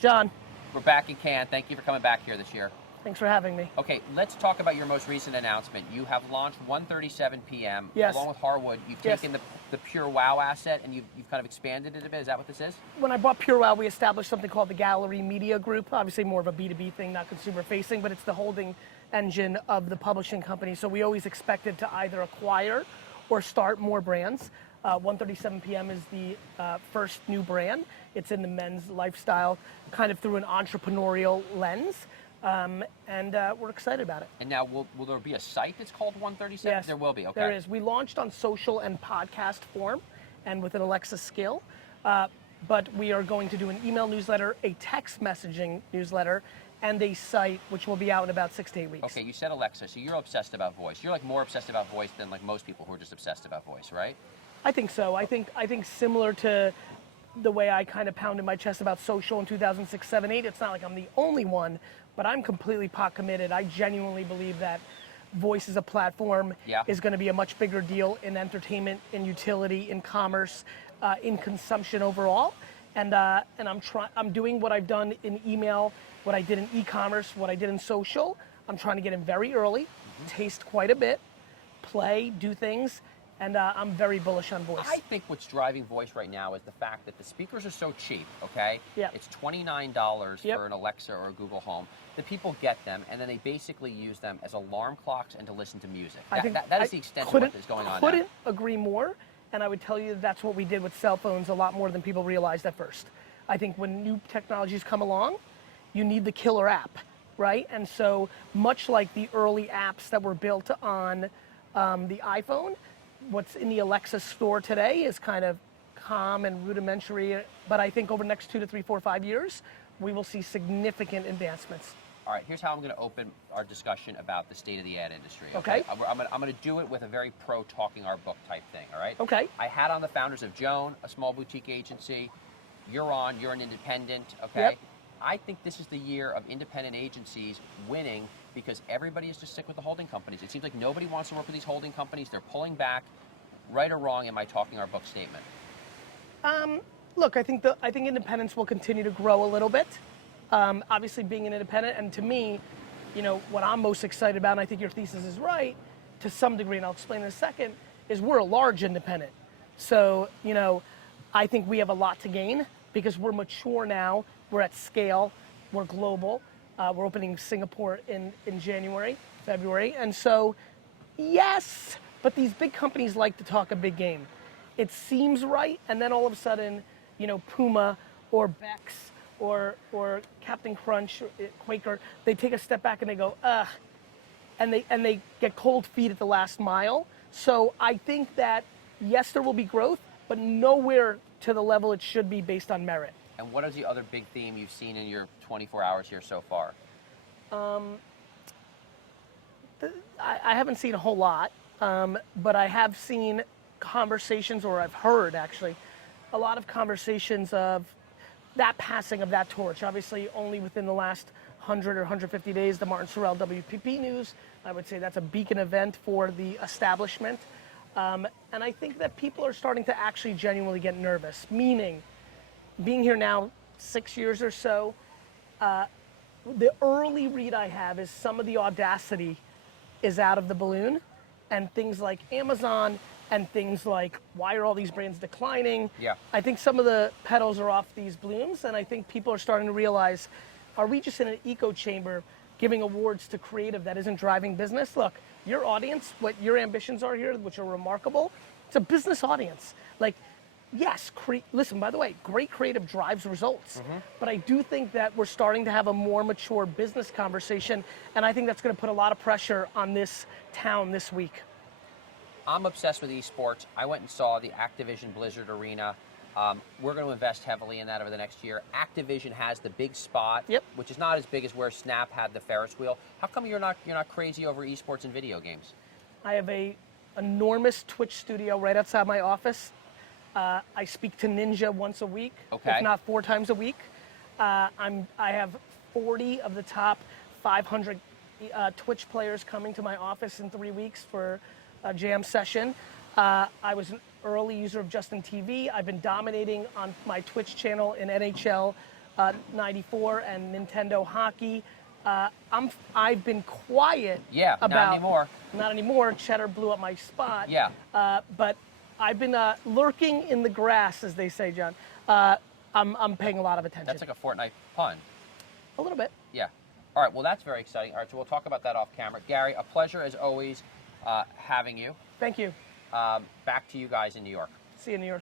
John, We're back in Cannes. Thank you for coming back here this year. thanks for having me. Okay, let's talk about your most recent announcement. You have launched 137PM. Yes. Along with Harwood. You've taken the Pure Wow asset and you've kind of expanded it a bit. Is that what this is? When I bought Pure Wow, we established something called the Gallery Media Group. Obviously more of a B2B thing, not consumer facing, but it's the holding engine of the publishing company. So we always expected to either acquire or start more brands. 137PM is the first new brand. It's in the men's lifestyle, kind of through an entrepreneurial lens. And we're excited about it. And now, will there be a site that's called 137? Yes, There will be, okay. There is. We launched on social and podcast form and with an Alexa skill. But we are going to do an email newsletter, a text messaging newsletter, and a site which will be out in about 6 to 8 weeks. Okay, you said Alexa, so you're obsessed about voice. You're like more obsessed about voice than like most people who are just obsessed about voice, right? I think so. I think similar to the way I kind of pounded my chest about social in 2006, 7, 8. It's not like I'm the only one, but I'm completely pot committed. I genuinely believe that voice as a platform is going to be a much bigger deal in entertainment, in utility, in commerce, in consumption overall. And I'm doing what I've done in email, what I did in e-commerce, what I did in social. I'm trying to get in very early, taste quite a bit, play, do things. And I'm very bullish on voice. I think what's driving voice right now is the fact that the speakers are so cheap, okay? Yeah. It's $29 for an Alexa or a Google Home. The people get them, and then they basically use them as alarm clocks and to listen to music. That is the extent of what is going on now. Couldn't agree more, and I would tell you that's what we did with cell phones a lot more than people realized at first. I think when new technologies come along, you need the killer app, right? And so much like the early apps that were built on the iPhone, what's in the Alexa store today is kind of calm and rudimentary, but I think over the next 2 to 3, 4, 5 years, we will see significant advancements. All right, here's how I'm going to open our discussion about the state of the ad industry. Okay. I'm going to do it with a very pro talking our book type thing, all right? Okay. I had on the founders of Joan, a small boutique agency. You're an independent, okay? Yep. I think this is the year of independent agencies winning because everybody is just sick with the holding companies. It seems like nobody wants to work with these holding companies. They're pulling back. Right or wrong, am I talking our book statement? Look, I think independence will continue to grow a little bit. Obviously being an independent, and to me, you know, what I'm most excited about, and I think your thesis is right, to some degree, and I'll explain in a second, is we're a large independent. So, you know, I think we have a lot to gain because we're mature now, we're at scale, we're global. We're opening Singapore in January, February, and so, yes, but these big companies like to talk a big game. It seems right, and then all of a sudden, you know, Puma or Bex or Captain Crunch, or Quaker, they take a step back and they go, ugh, and they get cold feet at the last mile. So I think that, yes, there will be growth, but nowhere to the level it should be based on merit. And what is the other big theme you've seen in your 24 hours here so far? I haven't seen a whole lot, but I have seen conversations, or I've heard actually, a lot of conversations of that passing of that torch. Obviously, only within the last 100 or 150 days, the Martin Sorrell WPP news. I would say that's a beacon event for the establishment. And I think that people are starting to actually genuinely get nervous, meaning, being here now 6 years or so, the early read I have is some of the audacity is out of the balloon, and things like Amazon and things like, why are all these brands declining? Yeah. I think some of the petals are off these blooms, and I think people are starting to realize, are we just in an echo chamber giving awards to creative that isn't driving business? Look, your audience, what your ambitions are here, which are remarkable, it's a business audience. Like, yes, listen, by the way, great creative drives results. But I do think that we're starting to have a more mature business conversation, and I think that's going to put a lot of pressure on this town this week. I'm obsessed with esports. I went and saw the Activision Blizzard Arena. We're going to invest heavily in that over the next year. Activision has the big spot, which is not as big as where Snap had the Ferris wheel. How come you're not crazy over esports and video games? I have a enormous Twitch studio right outside my office. I speak to Ninja once a week, if not 4 times a week. I have 40 of the top 500 Twitch players coming to my office in 3 weeks for a jam session. I was an early user of Justin TV. I've been dominating on my Twitch channel in NHL 94 and Nintendo Hockey. I've been quiet. Yeah, about, not anymore. Not anymore. Cheddar blew up my spot. Yeah. But I've been lurking in the grass, as they say, John. I'm paying a lot of attention. That's like a Fortnite pun. A little bit. Yeah. All right, well, that's very exciting. All right, so we'll talk about that off camera. Gary, a pleasure as always having you. Thank you. Back to you guys in New York. See you in New York.